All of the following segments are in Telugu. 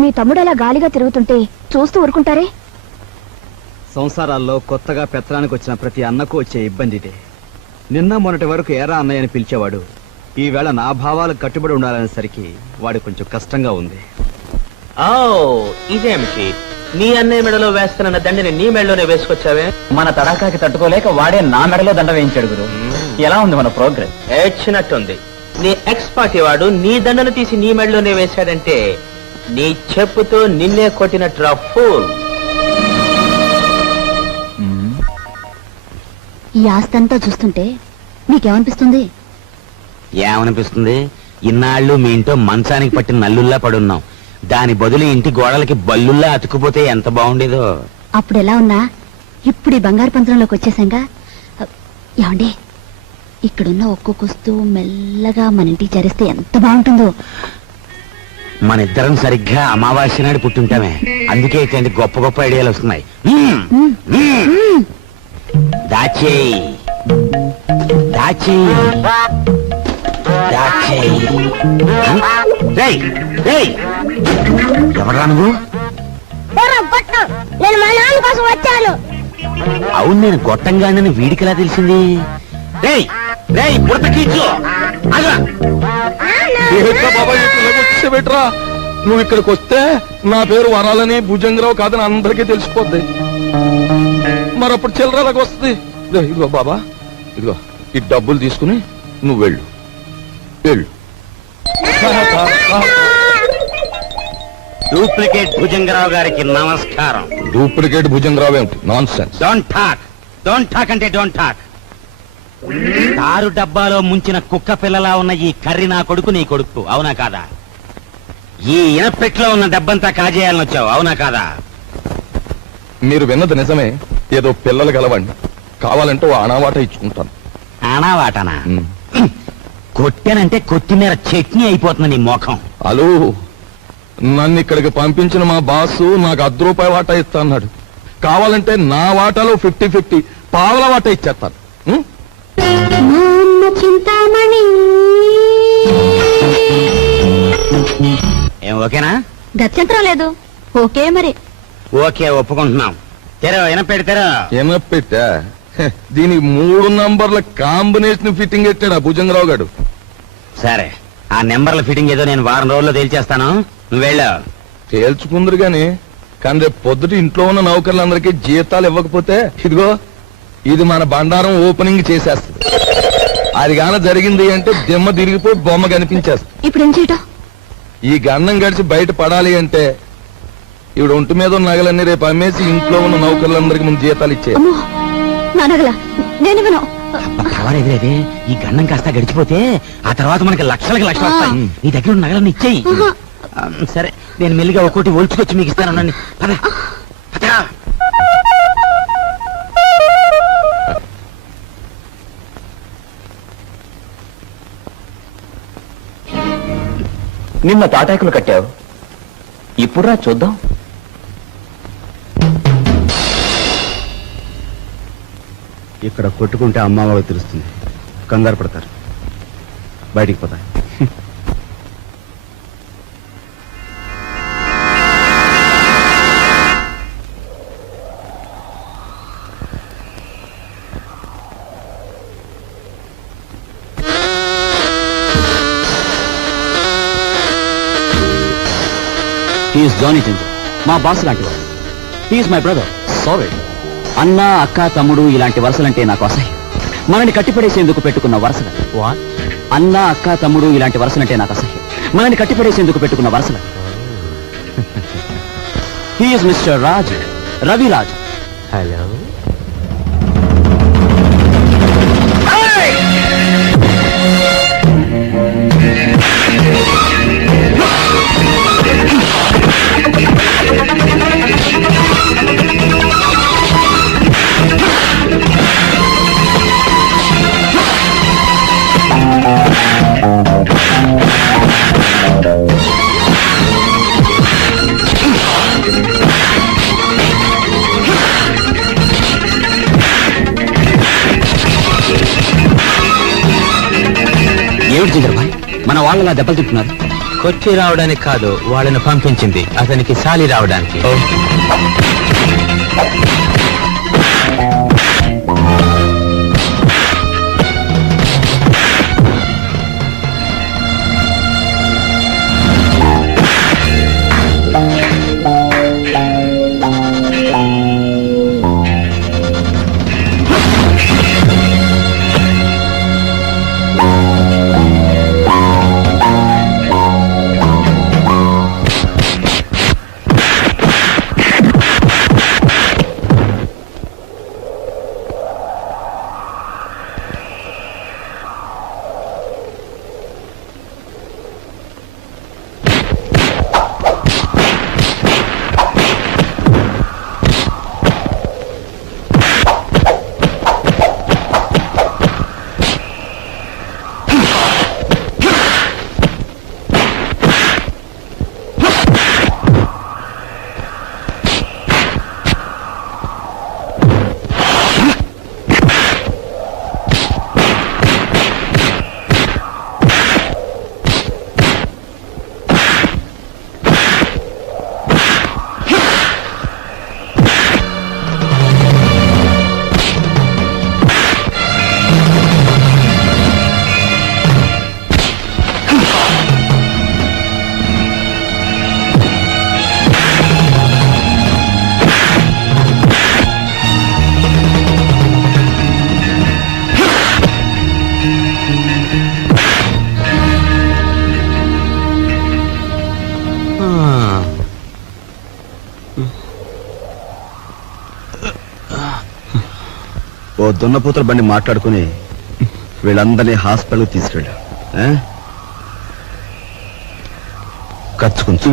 మీ తమ్ముడు అలా గాలిగా తిరుగుతుంటే చూస్తూ ఊరుకుంటారే? సంసారాల్లో కొత్తగా పెత్తనానికి వచ్చిన ప్రతి అన్నకు వచ్చే ఇబ్బంది ఇదే. నిన్న మొన్నటి వరకు ఏరా అన్నయ్య అని పిలిచేవాడు. ఈవేళ నా భావాలకు కట్టుబడి ఉండాలనేసరికి వాడు కొంచెం కష్టంగా ఉంది. ఇదేమిటి, నీ అన్నయ్య మెడలో వేస్తున్న దండని నీ మెడలోనే వేసుకొచ్చావే? మన తడాకాకి తట్టుకోలేక వాడే నా మెడలో దండ వేయించాడు గురు. ఎలా ఉంది మన ప్రోగ్రెస్? ఏడ్చినట్టుంది. నీ ఎక్స్ పార్టీ వాడు నీ దండను తీసి నీ మెడలోనే వేశాడంటే నీ చెప్పుతో నిన్నే కొట్టినట్రా ఫూల్. ఈ ఆస్తంతా చూస్తుంటే మీకేమనిపిస్తుంది? ఏమనిపిస్తుంది? ఇన్నాళ్ళు మీ ఇంట్లో మంచానికి పట్టిన నల్లుల్లా పడున్నాం. దాని బదులు ఇంటి గోడలకి బల్లుల్లా అతుక్కుపోతే ఎంత బాగుండేదో. అప్పుడు ఎలా ఉన్నా ఇప్పుడు ఈ బంగారు పంత్రంలోకి వచ్చేసాంగా. ఏమండి, ఇక్కడున్న ఒక్కొక్క వస్తువు మెల్లగా మన ఇంటికి చేరిస్తే ఎంత బాగుంటుందో. మన ఇద్దరం సరిగ్గా అమావాస్య నాడు పుట్టుంటామే. అందుకే ఇట్లాంటి గొప్ప గొప్ప ఐడియాలు వస్తున్నాయి. దాచేయి దాచేయి దాచేయి. ఎవరా నువ్వు? నేను మా నాన్న కోసం వచ్చాను. అవును, నేను గొట్టంగానని వీడికిలా తెలిసింది? బెట్రా, నువ్వు ఇక్కడికి వస్తే నా పేరు వరాలని భుజంగరావు కాదని అందరికీ తెలిసిపోద్ది. మరప్పుడు చిల్లరలాగా వస్తుంది. ఇదిగో బాబా, ఇదిగో ఈ డబ్బులు తీసుకుని నువ్వు వెళ్ళు వెళ్ళు. డూప్లికేట్ భుజంగరావు గారికి నమస్కారం. డూప్లికేట్ భుజంగరావు ఏమిటి? Non sense. డోంట్ టాక్ అంటే డోంట్ టాక్. తారు డబ్బాలో ముంచిన కుక్క పిల్లలా ఉన్న ఈ కర్రి నా కొడుకు, నీ కొడుకు, అవునా కాదా? ఈ ఇనపెట్లో ఉన్న డబ్బంతా కాజేయాలని వచ్చావు, అవునా కాదా? మీరు విన్నది నిజమే. ఏదో పిల్లలు గలవండి, కావాలంటే ఓ అనావాట ఇచ్చుకుంటాను. అనావాటనా? కొట్టానంటే కొత్తిమీర చట్నీ అయిపోతుంది నీ మోఖం. హలో, నన్ను ఇక్కడికి పంపించిన మా బాసు నాకు ₹10 వాటా ఇస్తా అన్నాడు. కావాలంటే నా వాటాలో 50-50 పావల వాటా ఇచ్చేస్తాను. ఏం ఓకేనా? గత్యంతరం లేదు. ఓకే మరి. ఓకే, ఒప్పుకుంటున్నాం. తెరో ఎనపెడతారో. ఎనపెట్టా? దీనికి 3 నంబర్ల కాంబినేషన్ ఫిట్టింగ్ పెట్టాడు భుజంగరావు గారు. సరే, ఆ నెంబర్ల ఫిట్టింగ్ ఏదో నేను వారం రోజుల్లో తేల్చేస్తాను. నువ్వు వెళ్ళు. తేల్చుకుందరు గాని, కానీ రేపు పొద్దుట ఇంట్లో ఉన్న నౌకర్లందరికీ జీతాలు ఇవ్వకపోతే ఇదిగో ఇది మన బండారం ఓపెనింగ్ చేసేస్తుంది. అది గాన జరిగింది అంటే దిమ్మ తిరిగిపోయి బొమ్మ కనిపించేస్తుంది. ఇప్పుడు ఏం చేయటం? ఈ గన్నం గడిచి బయట పడాలి అంటే ఇవిడ ఒంటి మీద ఉన్న నగలన్నీ రేపు అమ్మేసి ఇంట్లో ఉన్న నౌకర్లందరికీ ముందు జీతాలు ఇచ్చే. నా నగల నేను విను. పర్వాలేదులేదే, ఈ గన్నం కాస్త గడిచిపోతే ఆ తర్వాత మనకి లక్షలకి లక్షలు వస్తాయి. నీ దగ్గర ఉన్న నగలన్నీ ఇచ్చేయి. సరే, నేను మెల్లిగా ఒక్కోటి ఒలుచుకొచ్చి మీకు ఇస్తాను. పద పద. నిన్న తాటాకులు కట్టావు, ఇప్పుడు రా చూద్దాం. ఇక్కడ కొట్టుకుంటే అమ్మ వాళ్ళకి తెలుస్తుంది, కంగారు పడతారు, బయటికి పోతారు. జానీ జింజర్, మా బాస్ లాంటి వాడు. He's my brother. సారీ. అన్న, అక్క, తమ్ముడు ఇలాంటి వరుసలంటే నాకు అసహ్యం. మనని కట్టిపడేసేందుకు పెట్టుకున్న వరుసలు. అన్న, అక్క, తమ్ముడు ఇలాంటి వరుసలంటే నాకు అసహ్యం. మనని కట్టిపడేసేందుకు పెట్టుకున్న వరుసలు. He's Mr Raj, Raviraj. Hello. ఏమిటి జింజర్ భాయ్, మన వాళ్ళలా దెబ్బలు తింటున్నారు? కొచ్చి రావడానికి కాదు, వాళ్ళని పంపించింది అతనికి సాలి రావడానికి. ఓ దున్నపోతుల బండి మాట్లాడుకుని వీళ్ళందరినీ హాస్పిటల్కి తీసుకెళ్ళా. ఖర్చు కొంచెం.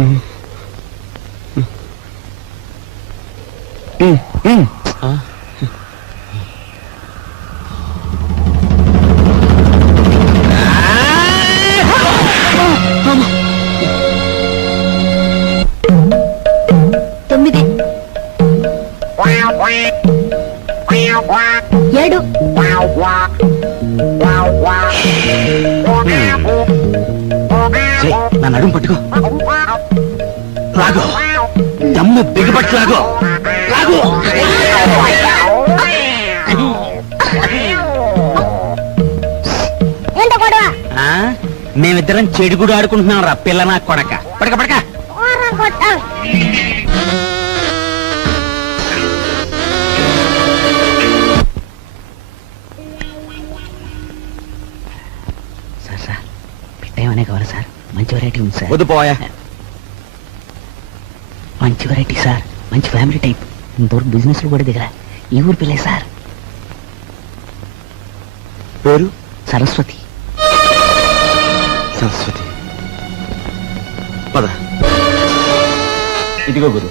ఏడు నా నడుము పట్టుకో, లాగో, దమ్ము బిగబట్టి లాగో, లాగో. మేమిద్దరం చెడుగుడు ఆడుకుంటున్నాం రా పిల్ల నా కొడక. పడక పడక. ఏమనే కావాలి సార్? మంచి వెరైటీ ఉంది సార్. వద్దు పోయా. మంచి వెరైటీ సార్, మంచి ఫ్యామిలీ టైప్. ఇంతవరకు బిజినెస్ లో కూడా దిగరా. ఈ ఊరు పిల్లే సార్. పేరు సరస్వతి. సరస్వతి. పద. ఇదిగో గురు.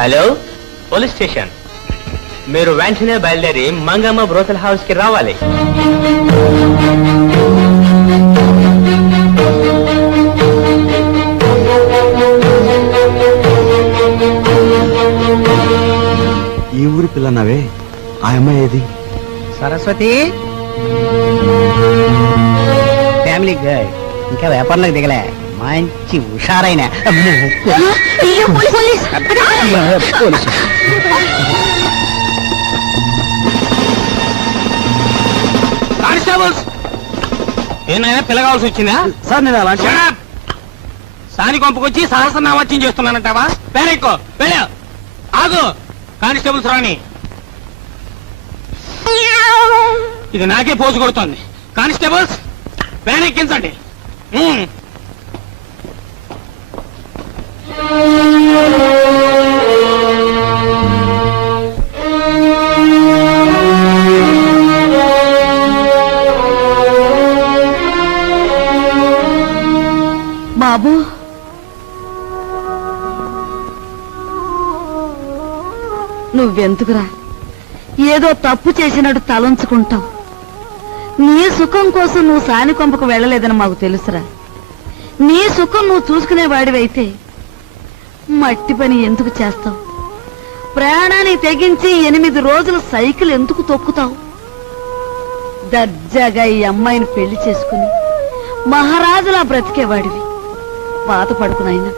Hello, police station. మీరు వెంటనే బయలుదేరి మంగమ్మ బ్రోతల్ హౌస్ కి రావాలి. ఈ ఊరి పిల్లన్నావే, ఆ అమ్మాయి ఏది? Saraswati family girl. ఇంకా వ్యాపారంలోకి దిగలే. మంచి హుషారైన కానిస్టేబుల్స్, ఏనాయనా పిల్ల కావాల్సి వచ్చిందా? సార్ నేను అలాంటి సాని కొంపకొచ్చి సహస్రనామత్యం చేస్తున్నానంటావా? పేరెక్కో వెళ్ళా. ఆగు. కానిస్టేబుల్స్ రాని. ఇది నాకే పోజు కొడుతోంది. కానిస్టేబుల్స్ వ్యాన్ ఎక్కించండి. బాబు, నువ్వెందుకురా ఏదో తప్పు చేసినట్టు తలంచుకుంటావు? నీ సుఖం కోసం నువ్వు సాని కొంపకు వెళ్ళలేదని మాకు తెలుసురా. నీ సుఖం నువ్వు చూసుకునేవాడివైతే మట్టి పని ఎందుకు చేస్తావు? ప్రాణాన్ని తెగించి 8 రోజులు సైకిల్ ఎందుకు తొక్కుతావు? దర్జాగా ఈ అమ్మాయిని పెళ్లి చేసుకుని మహారాజులా బ్రతికేవాడివి. బాధపడుకునైనా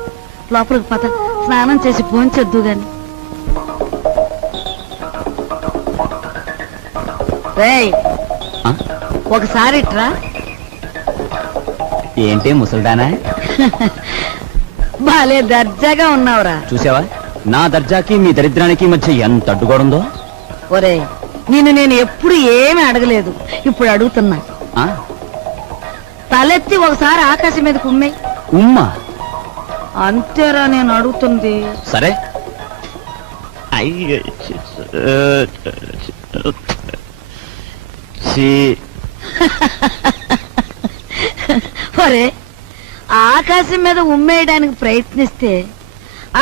లోపలికి పద, స్నానం చేసి భోంచొద్దు గాని. రేయ్, ఒకసారి ఇట్రా. ఏంటి ముసల్దానా? బాలే దర్జాగా ఉన్నావురా. చూసావా నా దర్జాకి మీ దరిద్రానికి మధ్య ఎంత అడ్డుగోడుందో. ఒరే, నిన్ను నేను ఎప్పుడు ఏమీ అడగలేదు, ఇప్పుడు అడుగుతున్నా. ఆ? తలెత్తి ఒకసారి ఆకాశం మీద కుమ్మే. ఉమ్మా? అంతేరా నేను అడుగుతుంది. సరే. ఒరే, ఆకాశం మీద ఉమ్మేయడానికి ప్రయత్నిస్తే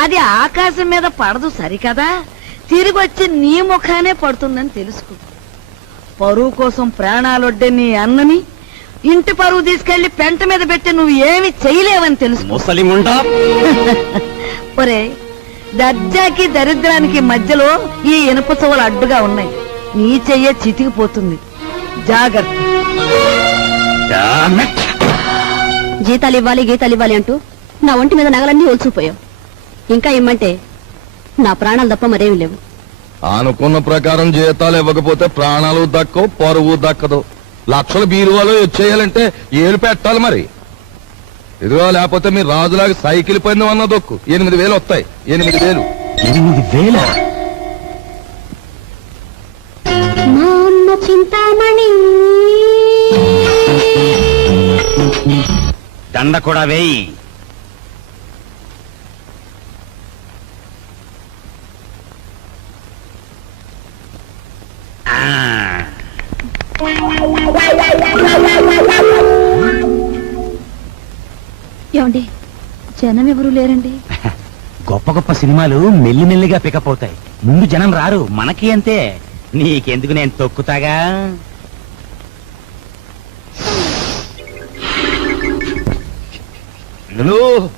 అది ఆకాశం మీద పడదు సరికదా, తిరిగి వచ్చి నీ ముఖానే పడుతుందని తెలుసుకో. పరువు కోసం ప్రాణాలొడ్డే నీ అన్నని ఇంటి పరువు తీసుకెళ్లి పెంట మీద పెట్టి నువ్వు ఏమి చేయలేవని తెలుసు. ముసలిముండా. ఒరే, దర్జాకి దరిద్రానికి మధ్యలో ఈ ఇనుప చెవులు అడ్డుగా ఉన్నాయి. నీ చెయ్య చితికిపోతుంది, జాగ్రత్త. జీతాలు ఇవ్వాలి గీతాలు ఇవ్వాలి అంటూ నా ఒంటి మీద నగలన్నీ ఒలిచిపోయావు. ఇంకా ఇమ్మంటే నా ప్రాణాలు తప్ప మరేమి లేవు. అనుకున్న ప్రకారం జీతాలు ఇవ్వకపోతే ప్రాణాలు దక్కవు, పరువు దక్కదు. లక్షల బీరువాలో వచ్చేయాలంటే ఏలు పెట్టాలి మరి. ఇదిగో, లేకపోతే మీరు రాజులాగా సైకిల్ పైన అన్న దొక్కు 8,000 వస్తాయి. 8,000. 8,000? మా అమ్మ చింతామణి. దండ కూడా వేయి. ఏమండి, జనం ఎవరు లేరండి? గొప్ప గొప్ప సినిమాలు మెల్లిమెల్లిగా పికప్ అవుతాయి, ముందు జనం రారు. మనకి అంతే. నీకెందుకు, నేను తొక్కుతాగా.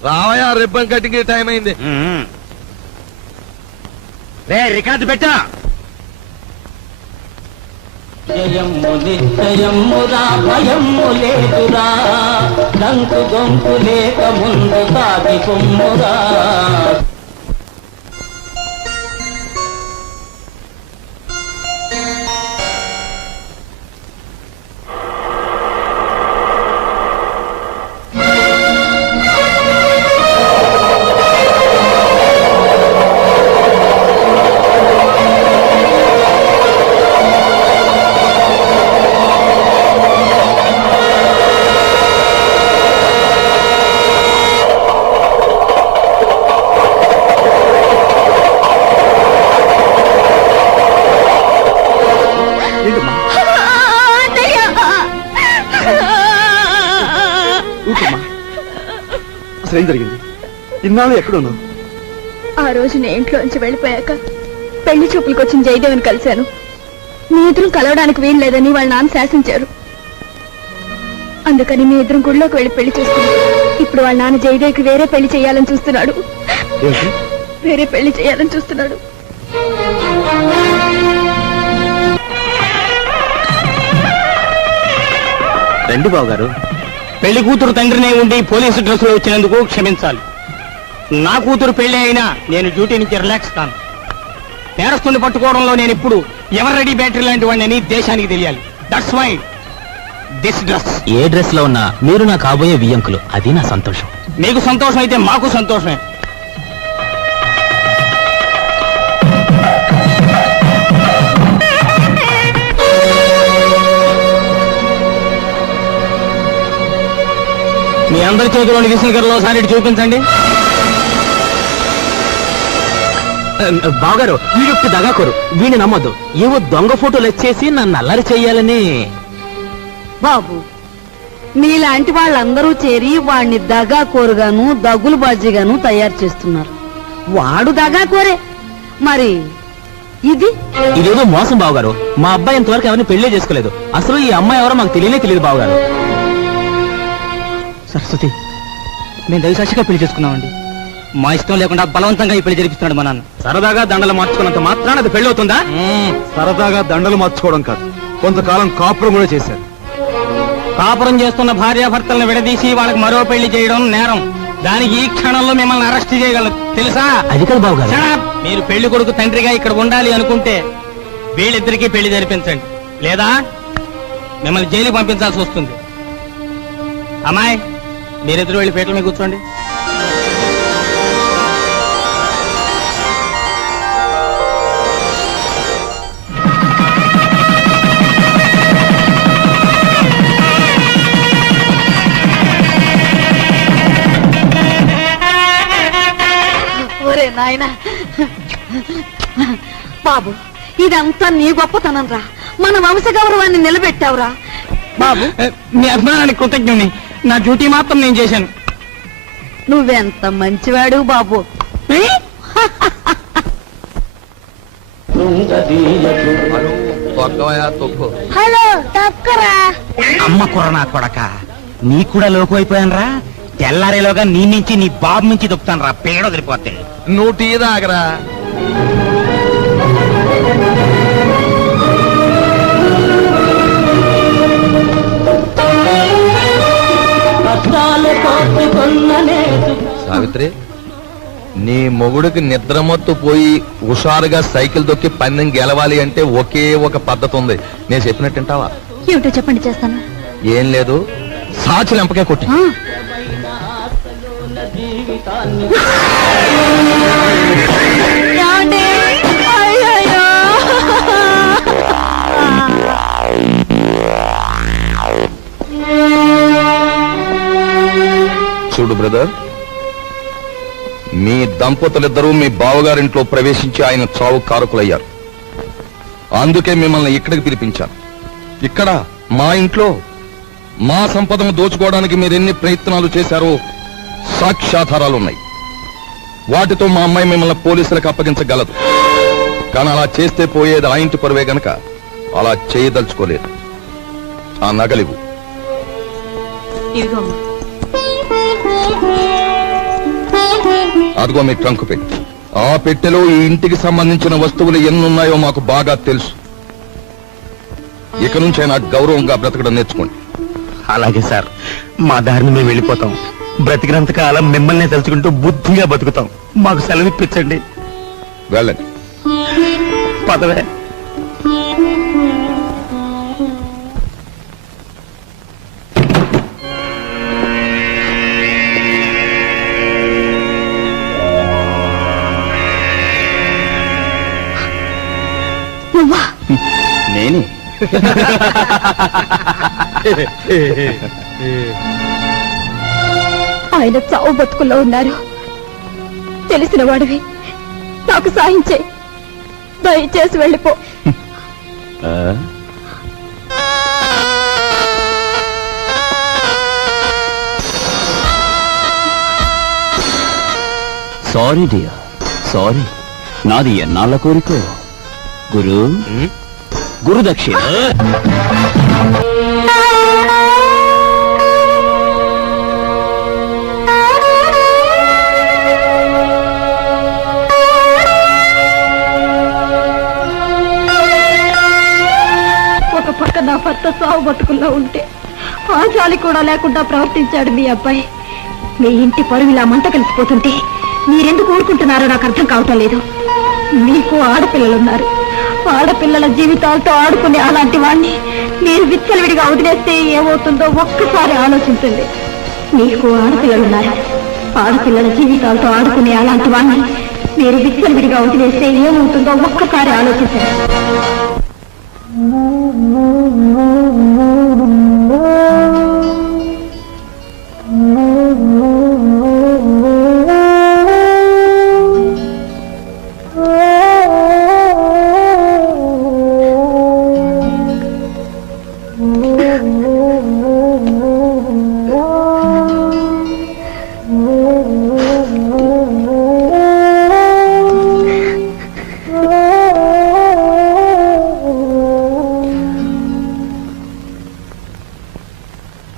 రావయా, రిబ్బన్ కటింగ్ టైం అయింది. రే, రికార్డు పెట్టా. జయము నిశ్చయమురా, భయము లేదురా, దంకు గొంకు లేక ముందు సాగి కొమ్మురా. ఏం జరిగింది? ఇన్నాళ్ళు ఎక్కడున్నావు? ఆ రోజు నేను ఇంట్లోంచి వెళ్ళిపోయాక పెళ్లి చూపులకు వచ్చిన జయదేవిని కలిశాను. మీ ఇద్దరం కలవడానికి వీలు లేదని వాళ్ళ నాన్న శాసించారు. అందుకని మీ ఇద్దరం గుడిలోకి వెళ్ళి పెళ్లి చేసుకున్నాం. ఇప్పుడు వాళ్ళ నాన్న జయదేవికి వేరే పెళ్లి చేయాలని చూస్తున్నాడు. వేరే పెళ్లి చేయాలని చూస్తున్నాడు. రండి బాబు గారు. పెళ్లి కూతురు తండ్రినే ఉండి పోలీసు డ్రెస్సులో వచ్చినందుకు క్షమించాలి. నా కూతురు పెళ్లి అయినా నేను డ్యూటీ నుంచి రిలాక్స్ కాను. నేరస్తుని పట్టుకోవడంలో నేను ఇప్పుడు ఎవర్ రెడీ బ్యాటరీ లాంటి వాడిని దేశానికి తెలియాలి. That's why this dress. ఏ డ్రెస్ లో ఉన్నా మీరు నా కాబోయే వియ్యంకులు, అది నా సంతోషం. మీకు సంతోషం అయితే మాకు సంతోషమే. మీ అందరి చేతిలోని విసునకరలో ఒకసారి చూపించండి. బావగారు, వీడు దగాకోరు, వీడిని నమ్మొద్దు. ఏవో దొంగ ఫోటోలు వచ్చేసి నన్ను అల్లరి చెయ్యాలని. బాబు, మీలాంటి వాళ్ళందరూ చేరి వాడిని దగాకోరుగాను దగులు బాజీగాను తయారు చేస్తున్నారు. వాడు దగాకోరే, మరి ఇదేదో మోసం బావగారు. మా అబ్బాయి ఇంతవరకు ఎవరిని పెళ్లే చేసుకోలేదు. అసలు ఈ అమ్మాయి ఎవరో మాకు తెలియదు బావగారు. సరస్వతి, మేము దయసాక్షిగా పెళ్లి చేసుకున్నామండి. మా ఇష్టం లేకుండా బలవంతంగా ఈ పెళ్లి జరిపిస్తున్నాడు మా నాన్న. సరదాగా దండలు మార్చుకున్నంత మాత్రాన అది పెళ్ళవుతుందా? సరదాగా దండలు మార్చుకోవడం కాదు, కొంతకాలం కాపురం కూడా చేశారు. కాపురం చేస్తున్న భార్యాభర్తలను విడదీసి వాళ్ళకి మరో పెళ్లి చేయడం నేరం. దానికి ఈ క్షణంలో మిమ్మల్ని అరెస్ట్ చేయగలరు తెలుసా? అది కాదు బాబు గారు. Shut up! మీరు పెళ్లి కొడుకు తండ్రిగా ఇక్కడ ఉండాలి అనుకుంటే వీళ్ళిద్దరికీ పెళ్లి జరిపించండి, లేదా మిమ్మల్ని జైలుకి పంపించాల్సి వస్తుంది. అమ్మాయి, మీరిద్దరు వెళ్ళి పీటల మీద కూర్చోండి. ఒరే నాయనా బాబు, ఇదంతా నీ గొప్పతనం రా. మన వంశ గౌరవాన్ని నిలబెట్టావురా బాబు. మీ అభిమానానికి కృతజ్ఞుని. నా డ్యూటీ మాత్రం నేను చేశాను. నువ్వెంత మంచివాడు బాబు. హలో తక్కరా. అమ్మ కుర్రనా కొడక, నీ కూడా లోకు అయిపోయాను. తెల్లారేలోగా నీ నుంచి నీ బాబు నుంచి దొక్కుతాను రా, పేడ వదిలిపోతే. నువ్వు టీ తాగరా. సావిత్రి, నీ మొగుడికి నిద్రమత్తు పోయి హుషారుగా సైకిల్ దొక్కి పందెం గెలవాలి అంటే ఒకే ఒక పద్ధతి ఉంది. నేను చెప్పినట్టు వింటావా? ఏమిటో చెప్పండి, చేస్తాను. ఏం లేదు, సాచి లెంపకే కొట్టి. చూడు బ్రదర్, మీ దంపతులిద్దరూ మీ బావగారింట్లో ప్రవేశించి ఆయన చావు కారకులయ్యారు. అందుకే మిమ్మల్ని ఇక్కడికి పిలిపించాను. ఇక్కడ మా ఇంట్లో మా సంపదను దోచుకోవడానికి మీరెన్ని ప్రయత్నాలు చేశారో సాక్ష్యాధారాలున్నాయి. వాటితో మా అమ్మాయి మిమ్మల్ని పోలీసులకు అప్పగించగలదు. కానీ అలా చేస్తే పోయేది ఆ ఇంటి పరువే గనక అలా చేయదలుచుకోలేదు. ఆ నగలివు. అదిగో మీ ట్రంక్ పెట్టి. ఆ పెట్టెలో ఈ ఇంటికి సంబంధించిన వస్తువులు ఎన్నున్నాయో మాకు బాగా తెలుసు. ఇక నుంచే నాకు గౌరవంగా బ్రతకడం నేర్చుకోండి. అలాగే సార్, మా దారిని మేము వెళ్ళిపోతాం. బ్రతికినంత కాలం మిమ్మల్ని తలుచుకుంటూ బుద్ధిగా బతుకుతాం. మాకు సెలవిప్పించండి. వెళ్ళండి. పదవే. నేనే. ఆయన చావు బతుకుల్లో ఉన్నారు. తెలిసిన వాడివి, నాకు సాయం చేయి. దయచేసి వెళ్ళిపో. Sorry dear, sorry. నాది ఎన్నాళ్ళ కోరికో. గురుదక్షిణ. ఒక పక్క నా భర్త సావు బతుకుల్లో ఉంటే ఆ జాలి కూడా లేకుండా ప్రవర్తించాడు మీ అబ్బాయి. మీ ఇంటి పరువు ఇలా మంట కలిసిపోతుంటే మీరెందుకు ఊరుకుంటున్నారో నాకు అర్థం కావటం లేదు. మీకు ఆడపిల్లలున్నారు. ఆడపిల్లల జీవితాలతో ఆడుకునే అలాంటి వాణ్ణి మీరు విచ్చలవిడిగా వదిలేస్తే ఏమవుతుందో ఒక్కసారి ఆలోచించండి. మీకు ఆడపిల్లలున్నారు. ఆడపిల్లల జీవితాలతో ఆడుకునే అలాంటి వాణ్ణి మీరు విచ్చలవిడిగా వదిలేస్తే ఏమవుతుందో ఒక్కసారి ఆలోచించండి.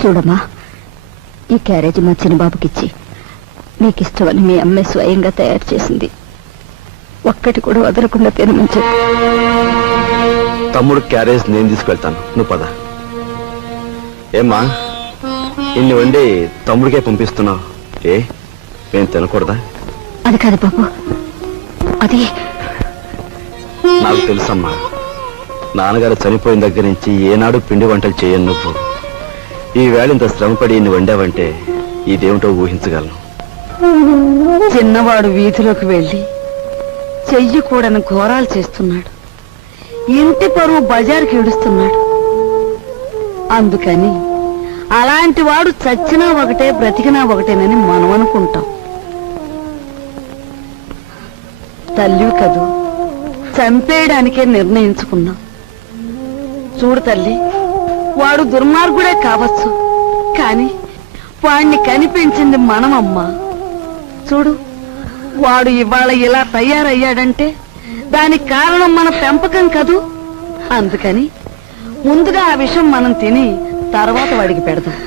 చూడమ్మా, ఈ క్యారేజీ మా చిన్నబాబుకిచ్చి మీకు ఇష్టమని మీ అమ్మే స్వయంగా తయారు చేసింది. ఒక్కటి కూడా వదలకుండా తినమని చెప్పు. తమ్ముడు క్యారేజ్ నేను తీసుకెళ్తాను, నువ్వు పద. ఏమ్మా ఇన్ని వండి తమ్ముడికే పంపిస్తున్నావు? ఏ నేను తినకూడదా? అది కాదు బాబు, అది నాకు తెలుసమ్మా. నాన్నగారు చనిపోయిన దగ్గర నుంచి ఏనాడు పిండి వంటలు చేయను నువ్వు. ఈ వేళ ఇంత శ్రమపడి ఇన్ని వండావంటే ఇదేమిటో ఊహించగలను. చిన్నవాడు వీధిలోకి వెళ్ళి చెయ్యకూడని ఘోరాలు చేస్తున్నాడు. ఇంటి పరువు బజారుకి ఈడుస్తున్నాడు. అందుకని అలాంటి వాడు చచ్చినా ఒకటే బ్రతికినా ఒకటేనని మనం అనుకుంటాం. తల్లి కదూ, చంపేయడానికే నిర్ణయించుకున్నాం. చూడు తల్లి, వాడు దుర్మార్గుడే కావచ్చు, కాని వాణ్ణి కనిపించింది మనమమ్మా. చూడు, వాడు ఇవాళ ఇలా తయారయ్యాడంటే దానికి కారణం మన పెంపకం కదూ. అందుకని ముందుగా ఆ విషయం మనం తిని తర్వాత వాడికి పెడదాం.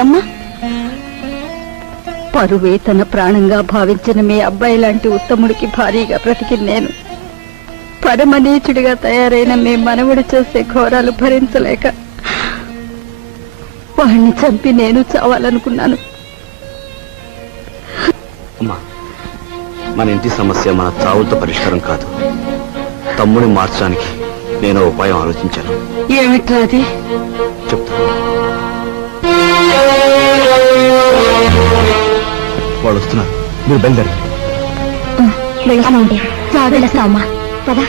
ఏమ్మా? పరువే తన ప్రాణంగా భావించిన మీ అబ్బాయి లాంటి ఉత్తముడికి భారీగా బ్రతికి నేను పరమనీచుడిగా తయారైన మీ మనవుడు చేసే ఘోరాలు భరించలేక వాడిని చంపి నేను చావాలనుకున్నాను. అమ్మా, మన ఇంటి సమస్య మన చావులతో పరిష్కారం కాదు. తమ్ముడిని మార్చడానికి నేను ఉపాయం ఆలోచించాను. ఏమిట్రా అది? చెప్తాను. వాళ్ళు వస్తున్నారు, మీరు బయలుదేరండి. వెళ్తామా పదా.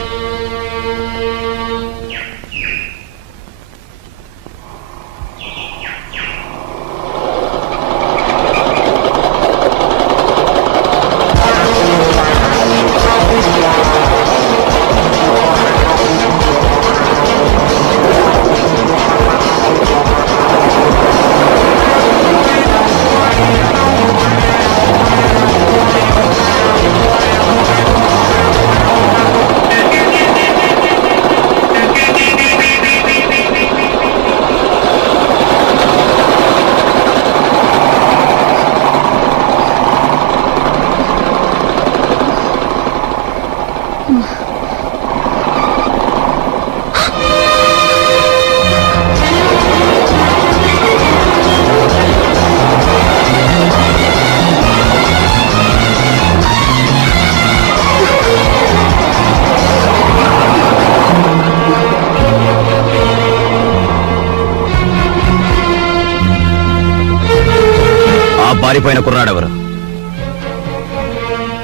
పారిపోయిన కుర్రాడెవరు?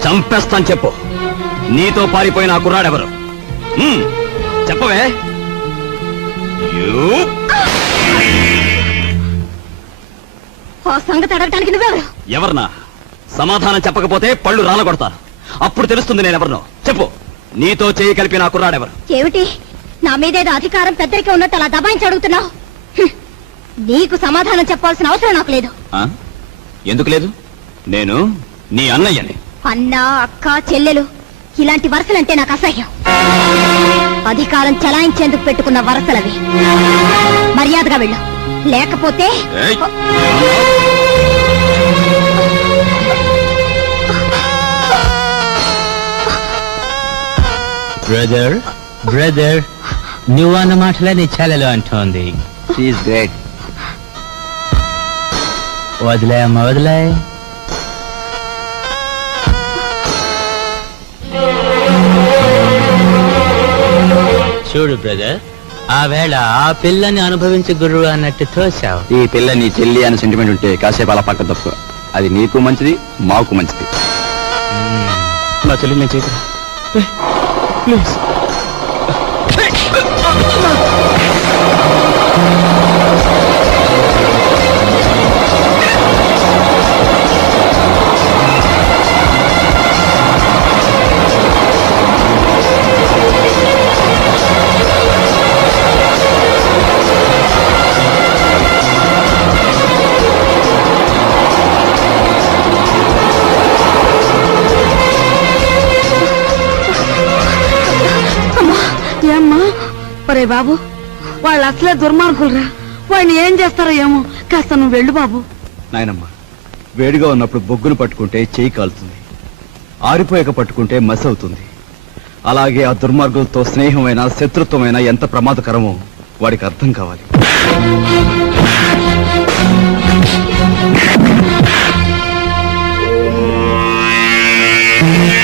చంపేస్తాను చెప్పు. నీతో పారిపోయిన ఆ కుర్రాడెవరు? చెప్పవే. ఆ సంగతి అడగటానికి నువ్వెవరు? ఎవర్నా? సమాధానం చెప్పకపోతే పళ్ళు రాలగొడతాను. అప్పుడు తెలుస్తుంది నేనెవరినో. చెప్పు, నీతో చేయి కలిపి నా కుర్రాడెవరు? ఏమిటి నా మీదేదో అధికారం పెద్దరికే ఉన్నట్టు అలా దబాయించి అడుగుతున్నావు? నీకు సమాధానం చెప్పాల్సిన అవసరం నాకు లేదు. ఎందుకు లేదు? నేను నీ అన్నయ్యని. అన్న, అక్క, చెల్లెలు ఇలాంటి వరసలంటే నాకు అసహ్యం. అధికారం చలాయించేందుకు పెట్టుకున్న వరసలవి. మర్యాదగా వెళ్ళు, లేకపోతే బ్రదర్ బ్రదర్ నువ్వన్న మాటలే నీ చెల్లెలు అంటోంది. వదిలే అమ్మ, వదిలే. చూడు బ్రదర్, ఆ వేళ ఆ పిల్లని అనుభవించే గురువు అన్నట్టు తోసావు. ఈ పిల్ల నీ చెల్లి అని సెంటిమెంట్ ఉంటే కాసేపు అలా పక్క తప్పు. అది నీకు మంచిది, మాకు మంచిది. నా చెల్లి నేను చేతురా ప్లీజ్. ఒరే బాబు, వాళ్ళు అసలే దుర్మార్గులరా. వాడిని ఏం చేస్తారో ఏమో. కాస్త నువ్వు వెళ్ళు బాబు. నాయనమ్మ, వేడిగా ఉన్నప్పుడు బొగ్గును పట్టుకుంటే చేయి కాలుతుంది, ఆరిపోయాక పట్టుకుంటే మసి అవుతుంది. అలాగే ఆ దుర్మార్గులతో స్నేహమైనా శత్రుత్వమైనా ఎంత ప్రమాదకరమో వాడికి అర్థం కావాలి. ఆ